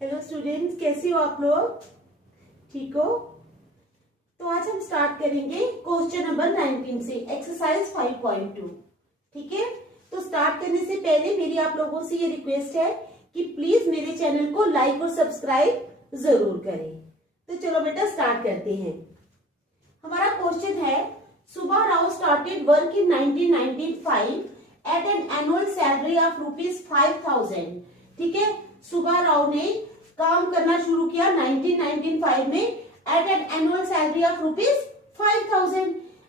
Hello students, कैसे हो आप लोग? ठीक हो? तो आज हम स्टार्ट करेंगे क्वेश्चन नंबर 19 से, एक्सरसाइज 5.2। ठीक है, तो स्टार्ट करने से पहले मेरी आप लोगों से ये रिक्वेस्ट है कि प्लीज मेरे चैनल को लाइक और सब्सक्राइब जरूर करें। तो चलो बेटा स्टार्ट करते हैं। हमारा क्वेश्चन है, Subba Rao started work in 1995 at an annual salary of ₹5,000। ठीक है, सुब्बा राव ने काम करना शुरू किया 1995 में at an annual salary of ₹5,000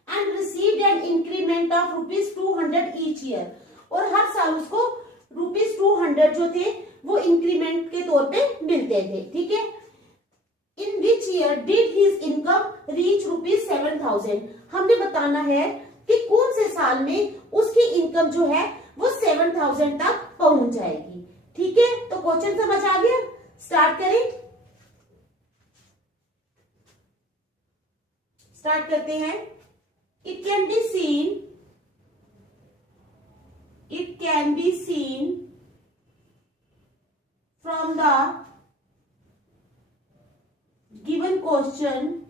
and received an increment of ₹200 each year. और हर साल उसको ₹200 जो थे वो इंक्रीमेंट के तौर पे मिलते थे। ठीक है, in which year did his income reach ₹7,000। हमने बताना है कि कौन से साल में उसकी इनकम जो है वो 7,000 तक पहुंच जाएगी। ठीक है, तो क्वेश्चन समझ आ गया? स्टार्ट करें, स्टार्ट करते हैं। It can be seen from the given question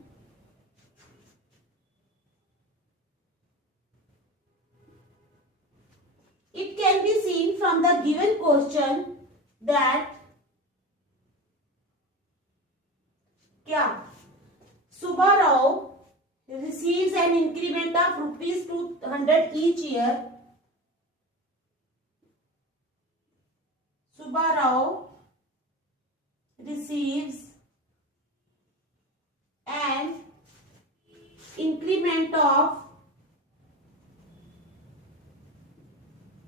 that क्या Subba Rao receives an increment of ₹200 each year. Subba Rao receives an increment of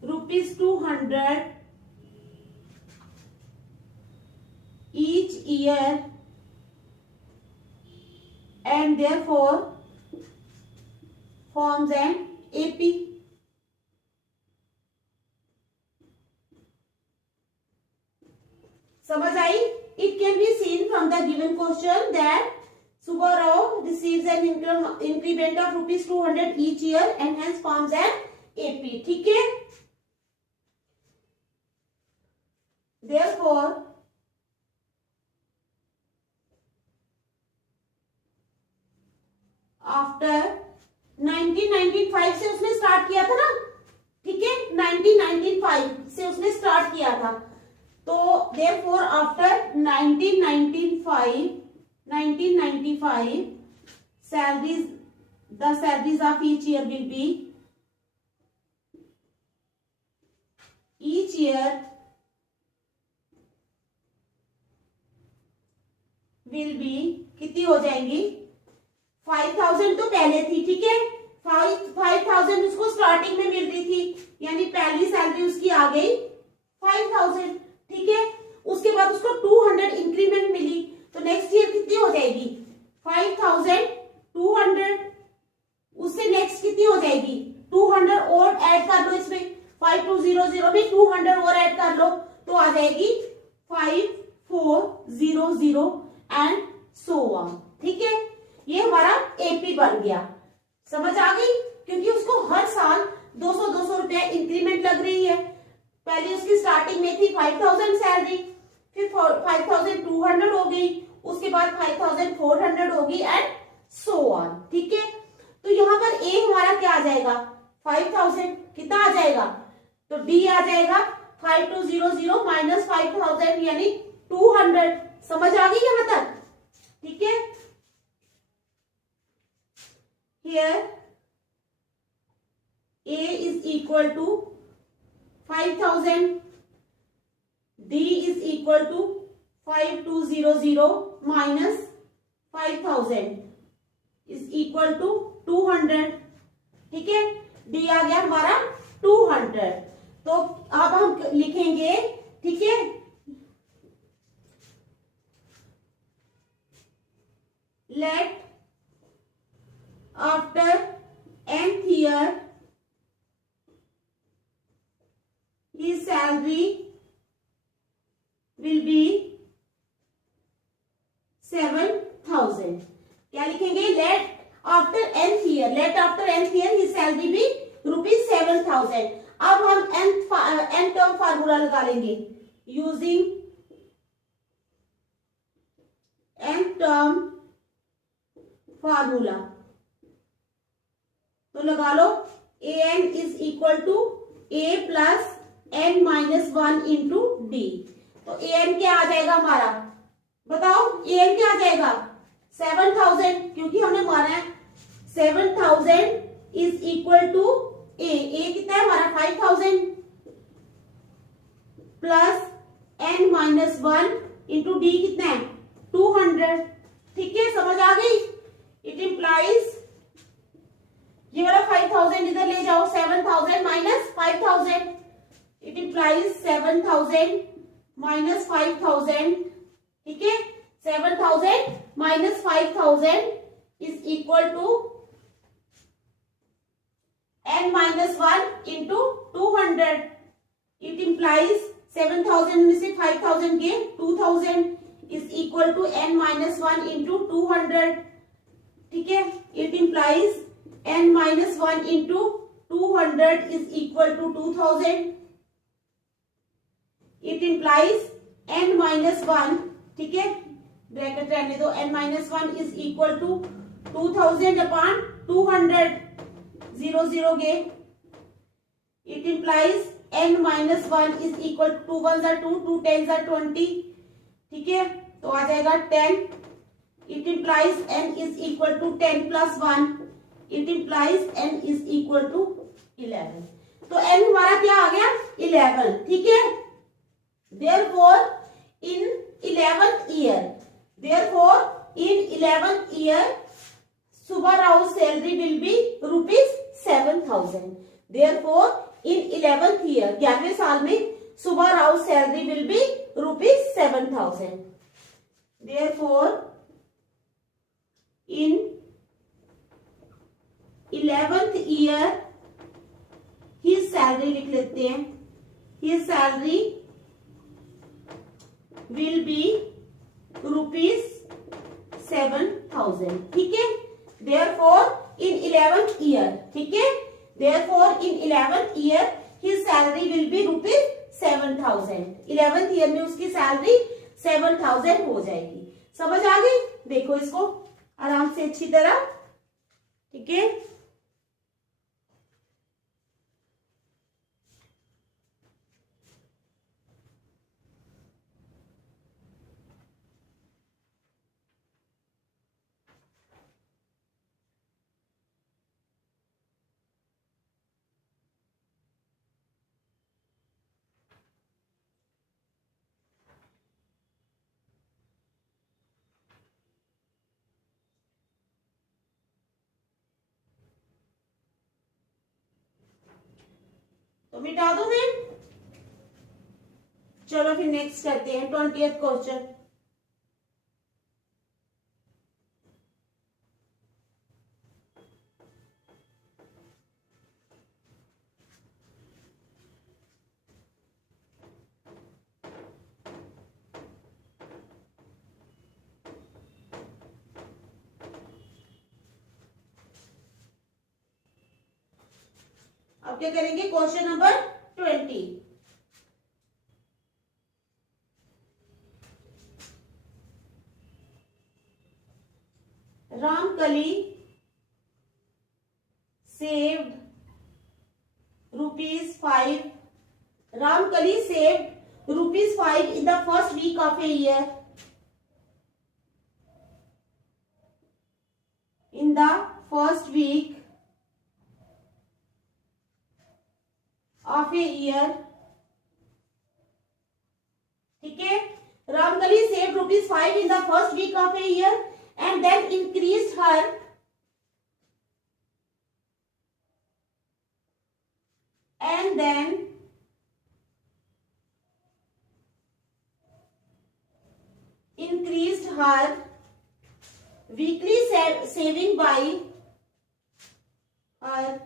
₹200 each year and therefore forms an AP. समझ आई? It can be seen from the given question that Subba Rao receives an increment of ₹200 each year and hence forms an AP. ठीक है, therefore after 1995 से उसने start किया था ना। ठीक है, 1995 से उसने स्टार्ट किया था, तो therefore after 1995 salaries, the salaries of each year will be, each year will be कितनी हो जाएंगी? 5,000 तो पहले थी। ठीक है, 5,000 उसको स्टार्टिंग में मिल रही थी, यानी पहली सैलरी उसकी आ गई 5,000। ठीक है, उसके बाद उसको 200 इंक्रीमेंट मिली, तो नेक्स्ट ईयर कितनी हो जाएगी? 5,200। उससे नेक्स्ट कितनी हो जाएगी? 200 और ऐड कर लो इसमें, 5200 में 200 और ऐड कर लो तो आ जाएगी 5400 एंड सो ऑन। ठीक है, ये हमारा एपी बन गया। समझ आ गई? क्योंकि उसको हर साल 200 रुपया इंक्रीमेंट लग रही है। पहले उसकी स्टार्टिंग में थी 5,000 सैलरी, फिर 5,200 हो गई, उसके बाद 5,400 होगी एंड सो ऑन। ठीक है, तो यहाँ पर ए हमारा क्या आ जाएगा? 5,000। कितना आ जाएगा? तो डी आ जाएगा 5200 माइनस 5,000 यानी 200। समझ आ गई यहाँ तक? ठीक है, here A is equal to 5,000, D is equal to 5200 minus 5,000 is equal to 200। ठीक है, D आ गया हमारा 200। तो अब हम लिखेंगे, ठीक है, let after nth year his salary will be 7,000। क्या लिखेंगे? let after nth year his salary be ₹7,000। अब हम n टर्म फार्मूला लगा लेंगे यूजिंग nth टर्म फार्मूला, तो लगा लो an is equal to a plus n minus 1 into D. तो an क्या आ जाएगा हमारा, बताओ an क्या आ जाएगा 7000, क्योंकि हमने माना है 7000 इज इक्वल टू a कितना है हमारा 5000 plus n minus 1 into D कितना है 200। ठीक है, समझ आ गई। इट इम्प्लाइज ये वाला 5000 इधर ले जाओ, 7000 माइनस 5000, इट इम्प्लाइज 7000 माइनस 5000। ठीक है, 7000 minus 5000 is equal to n minus 1 into 200। It implies 7000 में से 5000 के 2000 is equal to n minus 1 into 200। ठीक है, it implies n minus 1 into 200 is equal to 2000। It implies n minus 1, ठीक है bracket रहने दो, n minus 1 is equal to 2000 upon 200, 0 0 गए। It implies n minus 1 is equal to 2 1 are 2, 2 10 are 20। ठीक है, तो आ जाएगा 10। It implies n is equal to 10 plus 1, it implies n is equal to 11। तो n हमारा क्या आ गया 11। ठीक है, therefore in 11th year Subha Rao's salary will be rupees 7000। therefore in 11th year 11वें साल में Subha Rao's salary will be rupees 7000। therefore in 11th year his salary लिख लेते हैं, his salary will be rupees 7000। ठीक है, therefore in 11th year, ठीक है, therefore in 11th year his salary will be rupees 7000। 11th year में उसकी salary 7000 हो जाएगी। समझ आ गई, देखो इसको आराम से अच्छी तरह। ठीक है, तो मिटा दो मैं। चलो फिर नेक्स्ट करते हैं 20th क्वेश्चन। अब क्या करेंगे, question number 20। Ramkali saved ₹5. Ramkali saved ₹5 in the first week of a year. In the first week of a year, ठीक है, Ramkali saved ₹5 in the first week of a year and then increased her weekly saving by her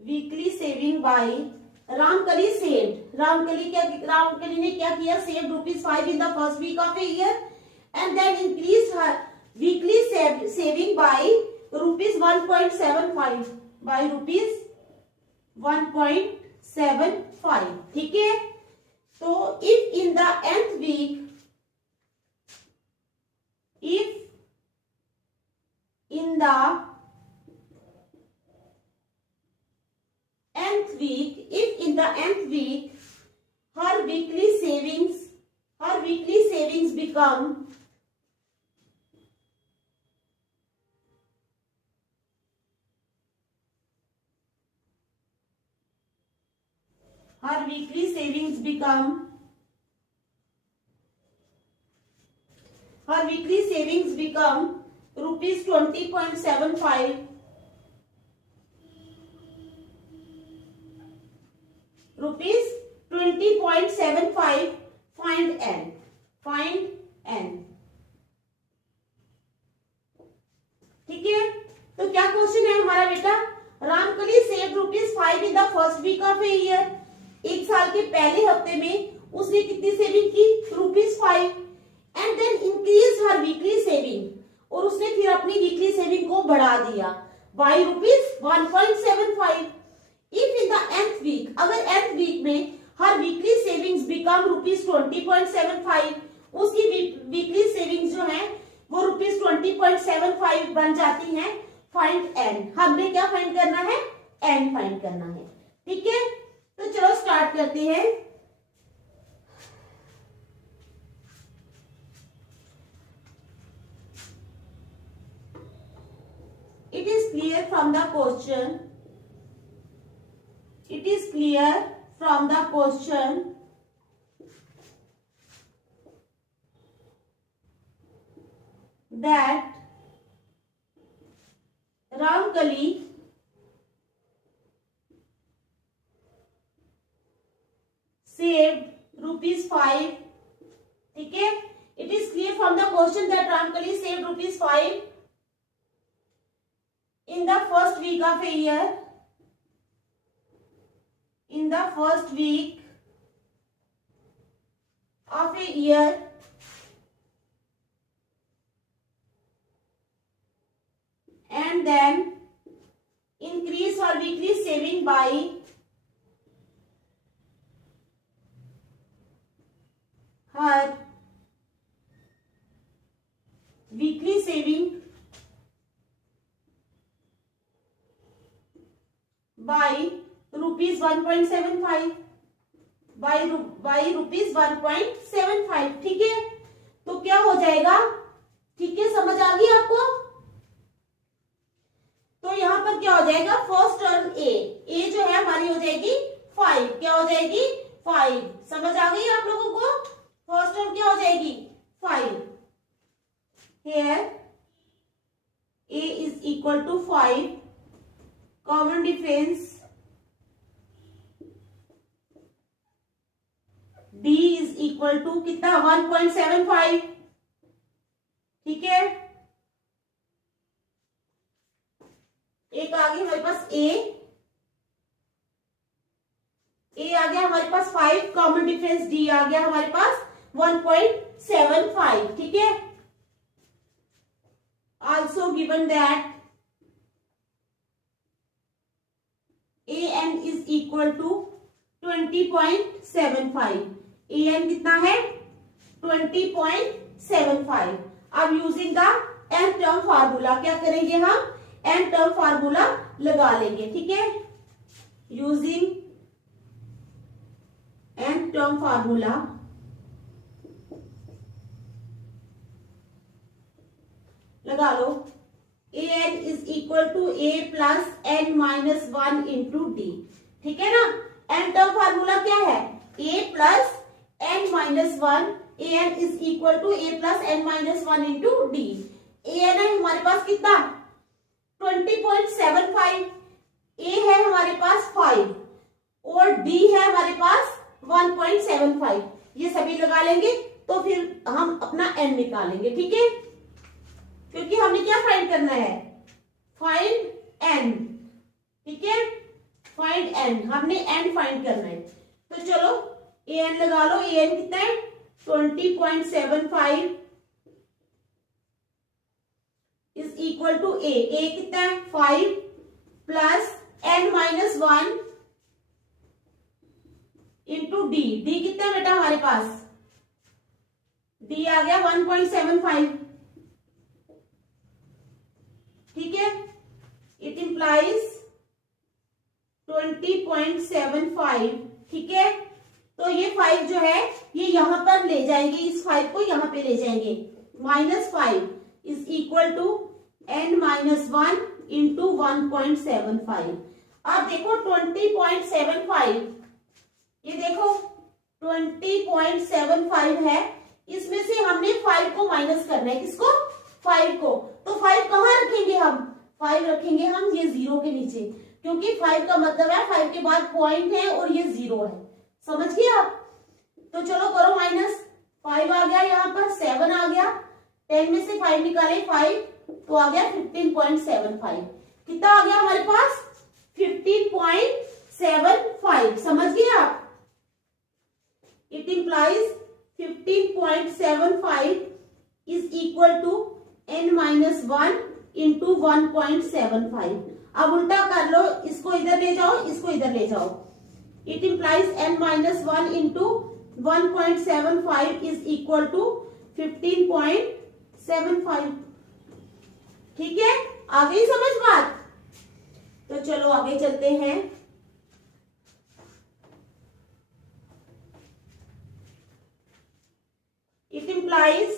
weekly saving by Ramkali saved. Ramkali ने क्या किया, saved ₹5 in the first week of a year and then increased her weekly saving by ₹1.75 by ₹1.75। ठीक है, तो if in the nth week, if in the nth week, if in the nth week her weekly savings become rupees 20.75, rupees 20.75, find n, ठीक है। तो क्या question है हमारा बेटा, Ramkali save ₹5 in the first week of a year, एक साल के पहले हफ्ते में उसने कितनी सेविंग की, ₹5, एंड देन इंक्रीज हर वीकली सेविंग, और उसने फिर अपनी वीकली सेविंग को बढ़ा दिया by ₹1.75। If in the nth week, अगर nth वीक में हर वीकली सेविंग्स बिकम ₹20.75, उसकी वीकली सेविंग्स जो है वो ₹20.75 बन जाती हैं, फाइंड एन। हमने क्या फाइंड करना है, एन फाइंड करना है, ठीक है। तो चलो स्टार्ट करते हैं। It is clear from the question, that Ramkali saved ₹5, ठीक है। It is clear from the question that Ramkali saved ₹5 in the first week of a year, and then increase her weekly saving by her weekly saving by ₹1.75, by ₹1.75, ठीक है। तो क्या हो जाएगा, ठीक है, समझ आ गई आपको। तो यहां पर क्या हो जाएगा, फर्स्ट टर्म ए जो है हमारी हो जाएगी 5, क्या हो जाएगी 5, समझ आ गई आप लोगों को। फर्स्ट टर्म क्या हो जाएगी 5, here a is equal to 5, common difference d is equal to कितना 1.75, ठीक है। एक आ गई हमारे पास a आ गया हमारे पास 5, कॉमन डिफरेंस d आ गया हमारे पास 1.75, ठीक है। Also given that an is equal to 20.75, an कितना है 20.75। अब using the n term formula क्या करेंगे हम, n टर्म फार्मूला लगा लेंगे, ठीक है। यूजिंग n टर्म फार्मूला लगा लो, an is equal to a plus n-1 into D, ठीक है ना। n टर्म फार्मूला क्या है, a plus n-1, an is equal to a plus n-1 into D. an है हमारे पास कितना 20.75, a है हमारे पास 5 और d है हमारे पास 1.75, ये सभी लगा लेंगे तो फिर हम अपना n निकालेंगे, ठीक है। क्योंकि हमने क्या फाइंड करना है, फाइंड n, ठीक है, फाइंड n, हमने n फाइंड करना है। तो चलो an लगा लो, an कितना है 20.75 इज इक्वल टू a कितना है 5 plus n-1 into D. D कितना बेटा हमारे पास, डी आ गया 1.75, ठीक है। इट इंप्लाइज 20.75, ठीक है। तो ये 5 जो है ये यहां पर ले जाएंगे, इस 5 को यहां पे ले जाएंगे। -5 is equal to n-1 into 1.75। अब देखो 20.75, ये देखो 20.75 है, इसमें से हमने 5 को माइनस करना है। किसको, 5 को। तो 5 कहाँ रखेंगे हम, 5 रखेंगे हम ये 0 के नीचे, क्योंकि 5 का मतलब है 5 के बाद पॉइंट है और ये 0 है, समझ गए आप। तो चलो करो माइनस, 5 आ गया यहाँ पर, 7 आ गया, 10 में से 5 निकाले 5, तो आ गया 15.75। कितना आ गया हमारे पास, 15.75, समझ गए आप। It implies 15.75 is equal to n-1 into 1.75। अब उल्टा कर लो, इसको इधर ले जाओ, इसको इधर ले जाओ। It implies n-1 into 1.75 is equal to 15.75, ठीक है। आ गई समझ बात। तो चलो आगे चलते हैं। It implies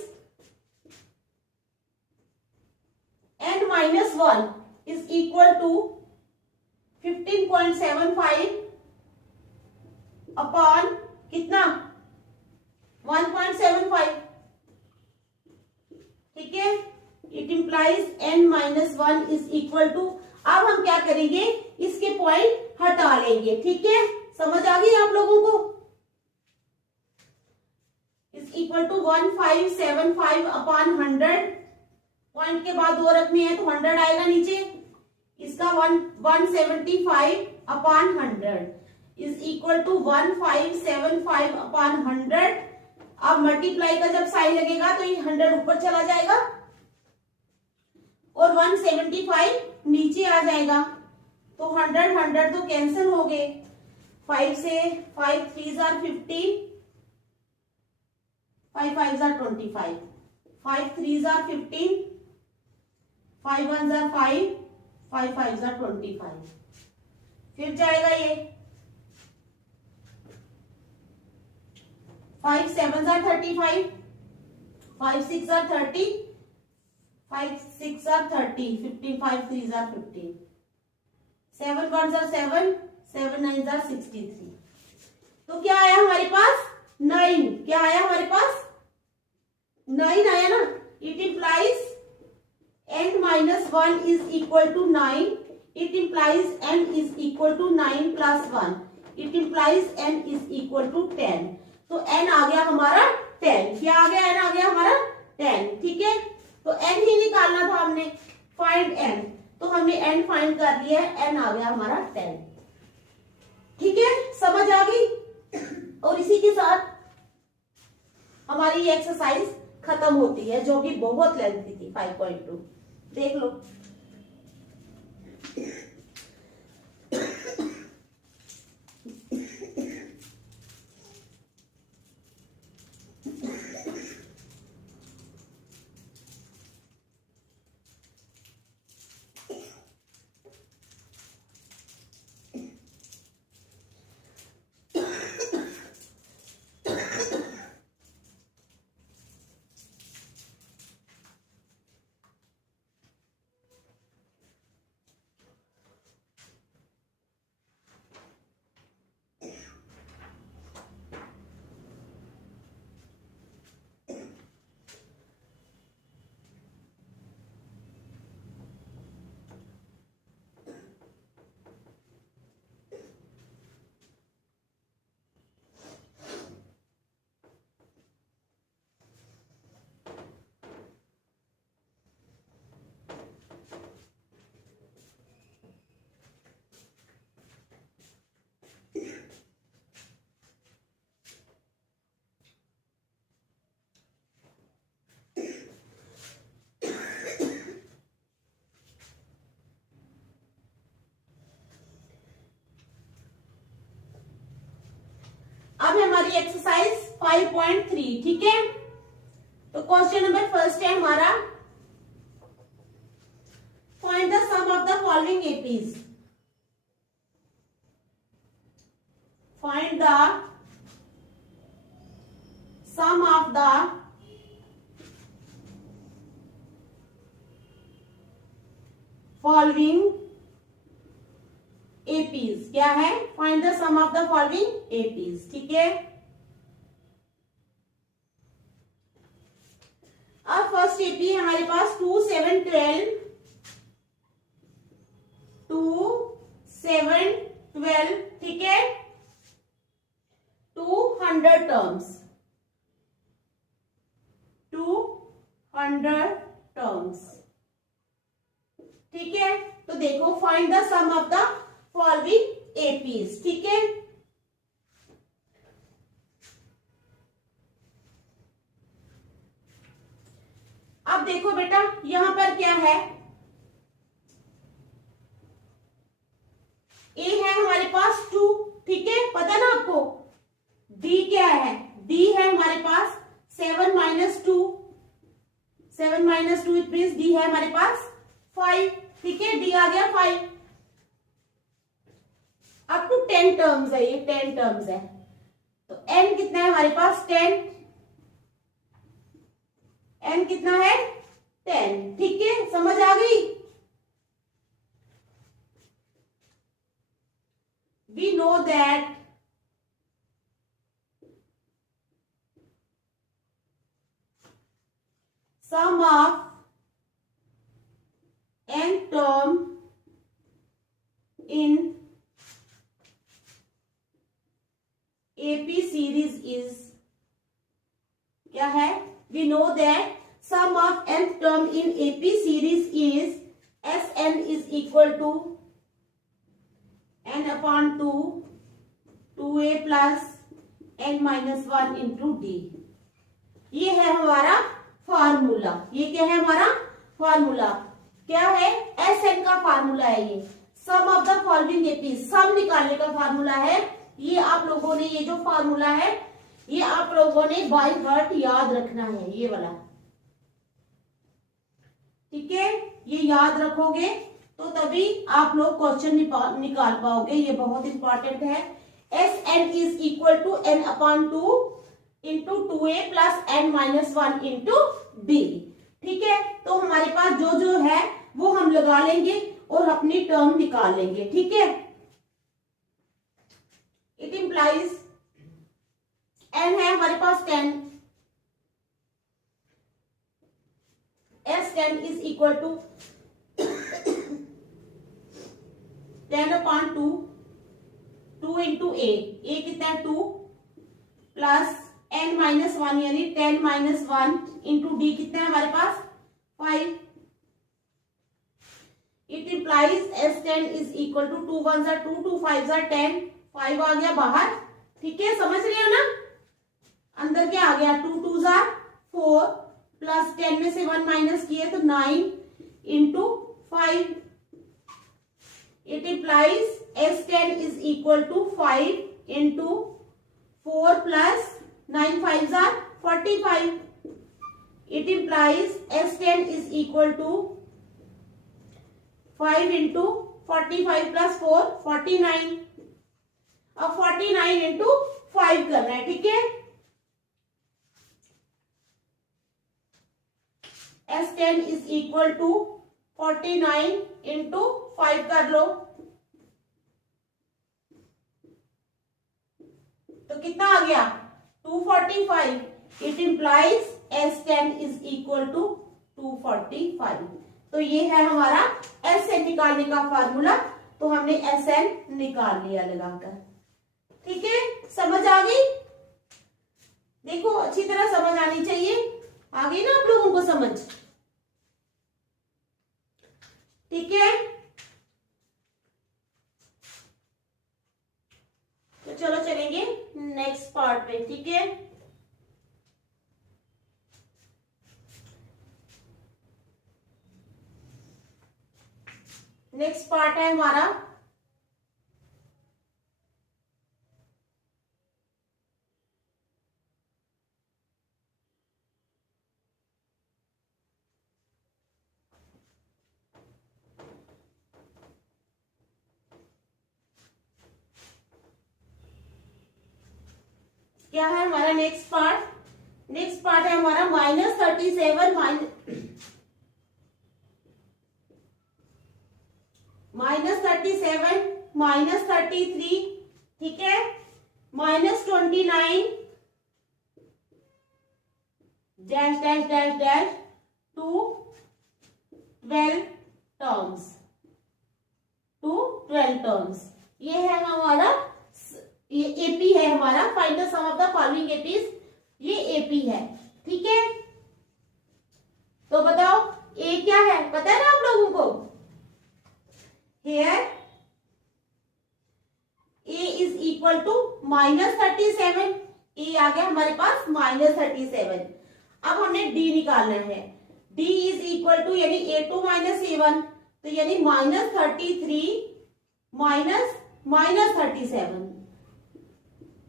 n-1 is equal to 15.75 upon कितना, 1.75, ठीक है। It implies n-1 is equal to, अब हम क्या करेंगे, इसके पॉइंट हटा लेंगे, ठीक है। समझ आ गई आप लोगों को। Is equal to 1575 upon 100, point के बाद 2 रखने हैं तो 100 आएगा नीचे, इसका 175 upon 100 is equal to 1575 upon 100। अब मल्टीप्लाई का जब साइन लगेगा तो ये 100 ऊपर चला जाएगा और 175 नीचे आ जाएगा, तो 100 तो कैंसिल हो गए। 5 से 5 3 are 15, 5 5 are 25, 5 3 are 15, 5 1 are 5, 5 5 are 25। फिर जाएगा ये 5 7 are 35, 5 6 are 30, 5 6 are 30, 15 5 3 are 15, 7 1 are 7, 7 9 are 63। तो क्या आया हमारे पास, 9। क्या आया हमारे पास, 9 आया ना। It implies n-1 is equal to 9। It implies n is equal to 9 plus 1। It implies n is equal to 10। तो n आ गया हमारा 10। क्या आ गया, n आ गया हमारा 10, ठीक है। तो n ही निकालना था हमने, फाइंड n, तो हमने n फाइंड कर लिया है, n आ गया हमारा 10, ठीक है। समझ आ गई। और इसी के साथ हमारी ये एक्सरसाइज खत्म होती है, जो कि बहुत लेंथी थी, 5.2। देख लो। हमारी एक्सरसाइज 5.3, ठीक है। तो क्वेश्चन नंबर फर्स्ट है हमारा, find the sum of the following APs. Find the sum of the following APs. क्या है? Find the sum of the following APs, ठीक है। अब फर्स्ट एपी है हमारे पास 2, 7, 12, 2, 7, 12, ठीक है। 200 टर्म्स, 200 टर्म्स, ठीक है। तो देखो, find the sum of the following APs, ठीक है। अब देखो बेटा, यहां पर क्या है, ए है हमारे पास 2, ठीक है, पता ना आपको। डी क्या है? डी है हमारे पास 7 minus 2, 7 minus 2 it means D है हमारे पास 5, ठीक है। डी आ गया 5। अप टू 10 टर्म्स है, ये 10 टर्म्स है। तो एन कितना है हमारे पास? 10। एन कितना है? 10, ठीक है। समझ आ गई? We know that sum of n term in AP series is, क्या है? We know that sum of nth term in AP series is Sn is equal to n upon 2, 2a plus n minus 1 into d। ये है हमारा formula. ये क्या है हमारा formula? क्या है? Sn का फार्मूला है ये। सम ऑफ द फॉलोइंग एपी, सम निकालने का फार्मूला है ये। आप लोगों ने ये जो फार्मूला है ये आप लोगों ने बाय हार्ट याद रखना है, ये वाला, ठीक है। ये याद रखोगे तो तभी आप लोग क्वेश्चन निकाल पाओगे। ये बहुत इंपॉर्टेंट है। S N is equal to N upon 2 into 2a plus n minus 1 into D, ठीक है। तो हमारे पास जो जो है वो हम लगा लेंगे और अपनी टर्म निकाल लेंगे, ठीक है। इट इंप्लाइज n है हमारे पास 10, S10 is equal to 10 upon 2, 2 into A कितना है 2 प्लस n माइनस 1 यानी 10 माइनस 1 इंटू डी कितना है हमारे पास 5। It implies S10 is equal to 2 1 2, 2 5 10, 5 आ गया बाहर, ठीक है। समझ रहे हो ना? अंदर क्या आ गया? 2 2 4 प्लस 10 में से 1 माइनस किए तो 9 into 5। It implies S10 is equal to 5 into 4 plus 9 5 45। It implies S10 is equal to 5 into 45 plus 4 49। अब 49 इंटू 5 करना है, ठीक है। S10 is equal to 49 into 5 कर लो तो कितना आ गया? 245। It implies S10 is equal to 245। तो ये है हमारा Sn निकालने का फार्मूला। तो हमने Sn निकाल लिया लगाकर, ठीक है। समझ आ गई? देखो, अच्छी तरह समझ आनी चाहिए। आ गई ना आप लोगों को समझ? ठीक है। तो चलो चलेंगे नेक्स्ट पार्ट पे, ठीक है। नेक्स्ट पार्ट है हमारा क्या है हमारा नेक्स्ट पार्ट? नेक्स्ट पार्ट है हमारा -37 -33, ठीक है, -29 dash dash dash dash to 12 terms. ये है हमारा, ये एपी है हमारा, find the sum of the following APs, ये एपी है, ठीक है। तो बताओ ए क्या है, पता है ना आप लोगों को? Here A is equal to -37, A आ गया हमारे पास -37। अब हमने डी निकालना है, डी इज इक्वल टू यानी A2 - A1, तो यानी -33 -37,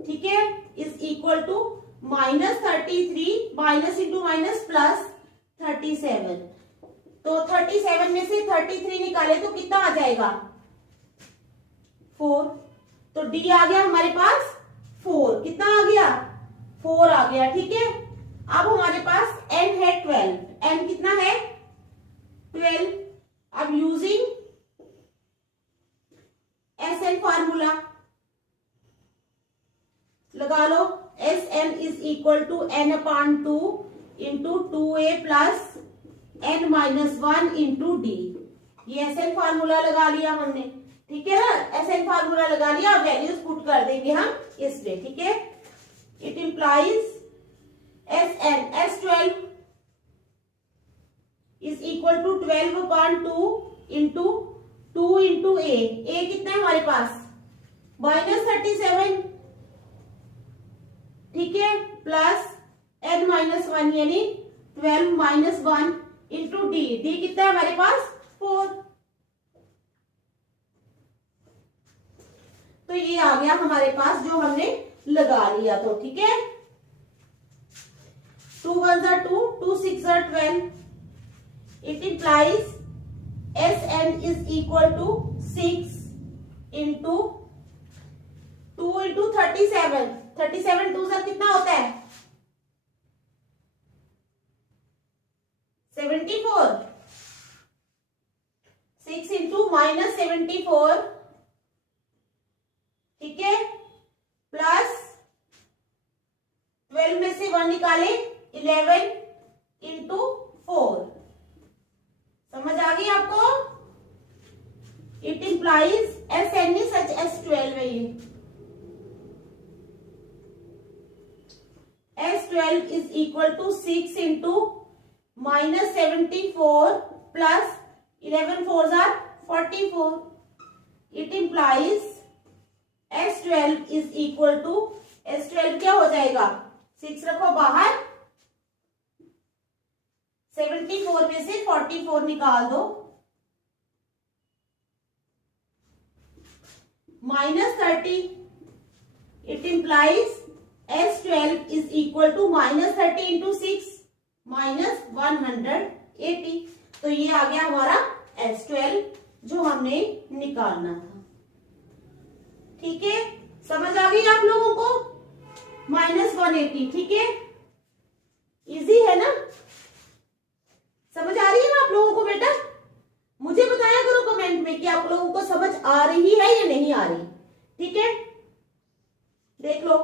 ठीक है, is equal to -33 minus into minus plus 37। तो 37 में से 33 निकाले तो कितना आ जाएगा? 4। तो डी आ गया हमारे पास 4। कितना आ गया? 4 आ गया, ठीक है। अब हमारे पास n है 12, n कितना है? 12। अब यूजिंग SN फार्मूला लगा लो, SN is equal to n/2 into 2a plus n-1 into D. ये SN फार्मूला लगा लिया हमने, ठीक है ना, SN फार्मूला लगा लिया। वैल्यूज पुट कर देंगे हम इसमें, ठीक है। It implies SN S12 is equal to 12/2 into 2 into a कितना है हमारे पास? -37, ठीक है, प्लस n-1 यानी 12 - 1 इंटू डी कितना है हमारे पास? 4। तो ये आ गया हमारे पास जो हमने लगा लिया, तो ठीक है। 2 1 2, 2 6 12। It implies SN is equal to 6 into 2 into 37। 37 2 sir कितना होता है? 74। 6 इंटू -74, ठीक है, प्लस 12 में से 1 निकाले 11 इंटू 4। समझ आ गई आपको? It implies SN such S12 है, ये S12 is equal to 6 into -74 plus 11 4s are 44। It implies S12 is equal to, S12 क्या हो जाएगा? 6 रखो बाहर, 74 में से 44 निकाल दो, -30। It implies S12 is equal to -30 into 6 -180। तो ये आ गया हमारा S12 जो हमने निकालना था, ठीक है। समझ आ गई आप लोगों को? -180, ठीक है, इजी है ना? समझ आ रही है ना आप लोगों को बेटा? मुझे बताया करो कमेंट में कि आप लोगों को समझ आ रही है या नहीं आ रही, ठीक है। देख लो,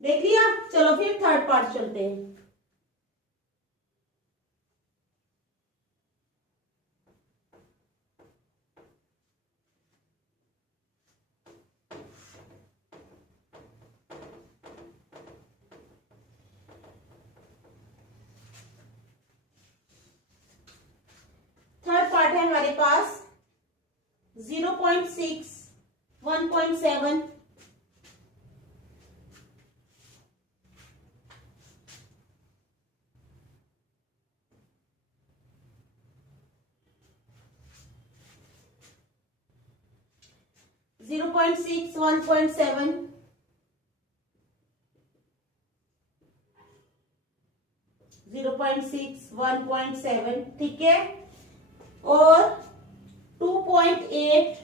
देख लिया? चलो फिर थर्ड पार्ट चलते हैं। थर्ड पार्ट है हमारे पास 0.6, 1.7, 0.6, 1.7, 0.6, 1.7, ठीक है, और 2.8,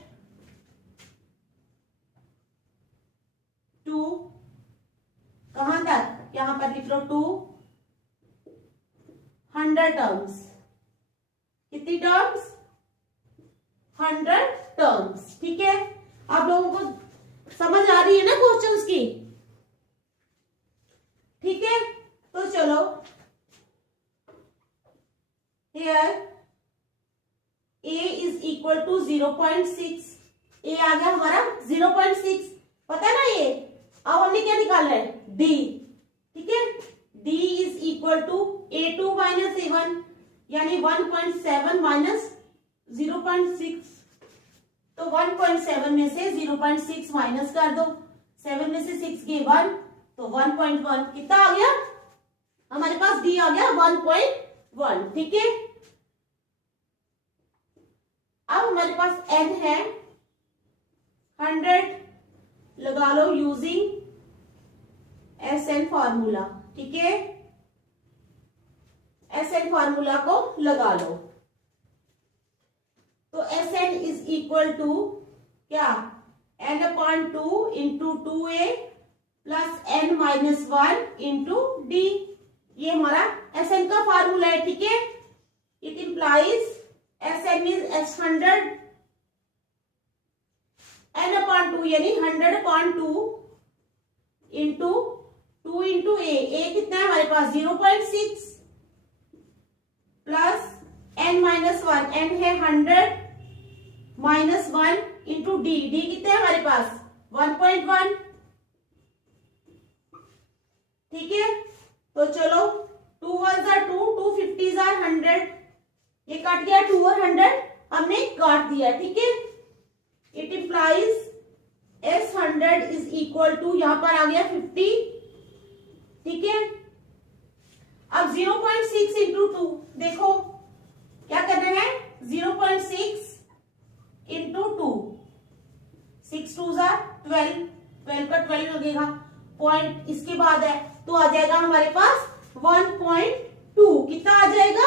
टर्म्स। कितनी टर्म्स? 100 टर्म्स। ठीक है, आप लोगों को समझ आ रही है ना क्वेश्चंस की? ठीक है, तो चलो here a is equal to 0.6। a आ गया हमारा 0.6, पता है ना ये। अब हमने क्या निकालना है? d। ठीक है, d is equal to a2 minus a1, यानी 1.7 माइनस 0.6। तो 1.7 में से 0.6 माइनस कर दो, 7 में से 6 गए 1, तो 1.1 कितना आ गया हमारे पास? d आ गया 1.1। ठीक है, अब हमारे पास n है 100, लगा लो यूजिंग SN फॉर्मूला। ठीक है, SN फॉर्मूला को लगा लो। तो SN इज इक्वल टू क्या? n/2 into 2a plus n minus 1 into d। ये हमारा SN का फॉर्मूला है। ठीक है, it implies SN means S100 n/2 यानी 100/2 इंटू 2 इंटू a कितना है हमारे पास? 0.6 प्लस n माइनस 1, n है 100 माइनस 1 इंटू d कितना है हमारे पास? 1.1। ठीक है, तो चलो 2 1 are 2, 2 50s are 100, ये काट गया 2 और 100 हमने काट दिया। ठीक है, it implies S100 is equal to, यहां पर आ गया 50। ठीक है, अब 0.6 इंटू 2, देखो क्या करना है? 0.6 इंटू 2, 6 2s are 12, 12 पर 12 लगेगा, पॉइंट इसके बाद है, तो आ जाएगा हमारे पास 1.2। कितना आ जाएगा?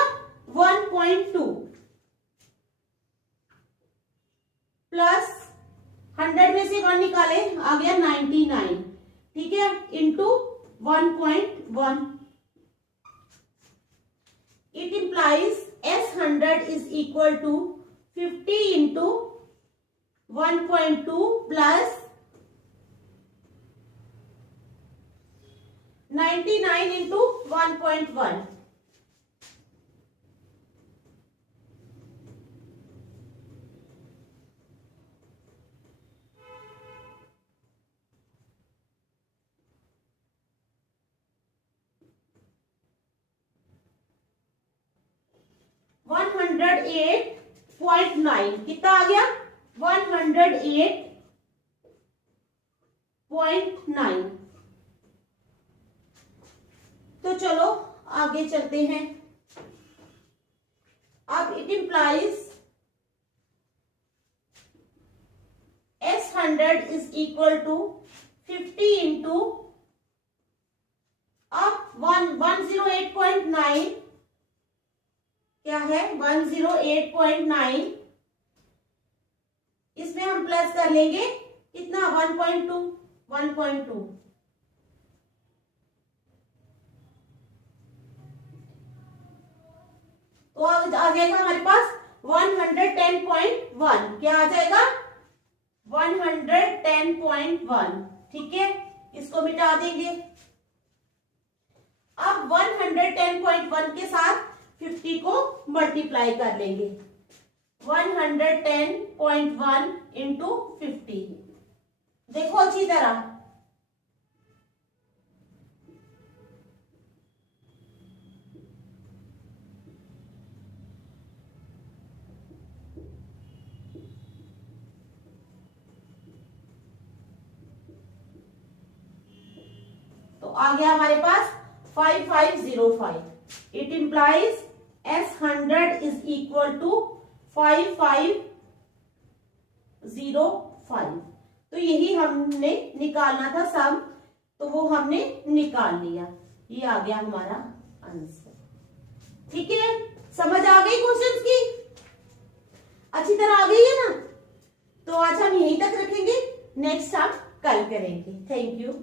1.2 प्लस 100 में से 1 निकाले, आ गया 99। ठीक है, into 1.1। It implies S100 is equal to 50 into 1.2 plus 99 into 1.1। .9 कितना आ गया? 108.9। तो चलो आगे चलते हैं। अब it implies S100 is equal to 50 into, अब 108.9 क्या है? 108.9, इसमें हम प्लस कर लेंगे कितना? 1.2, 1.2 तो आ जाएगा हमारे पास 110.1। क्या आ जाएगा? 110.1। ठीक है, इसको मिटा देंगे। अब 110.1 के साथ 50 को मल्टीप्लाई कर लेंगे। 110.1 इंटू 50, देखो अच्छी तरह, तो आ गया हमारे पास 5505। It implies S100 is equal to 5505। तो यही हमने निकालना था सम, तो वो हमने निकाल लिया। ये आ गया हमारा आंसर। ठीक है, समझ आ गई क्वेश्चंस की? अच्छी तरह आ गई है ना? तो आज हम यहीं तक रखेंगे, नेक्स्ट हम कल करेंगे। Thank you.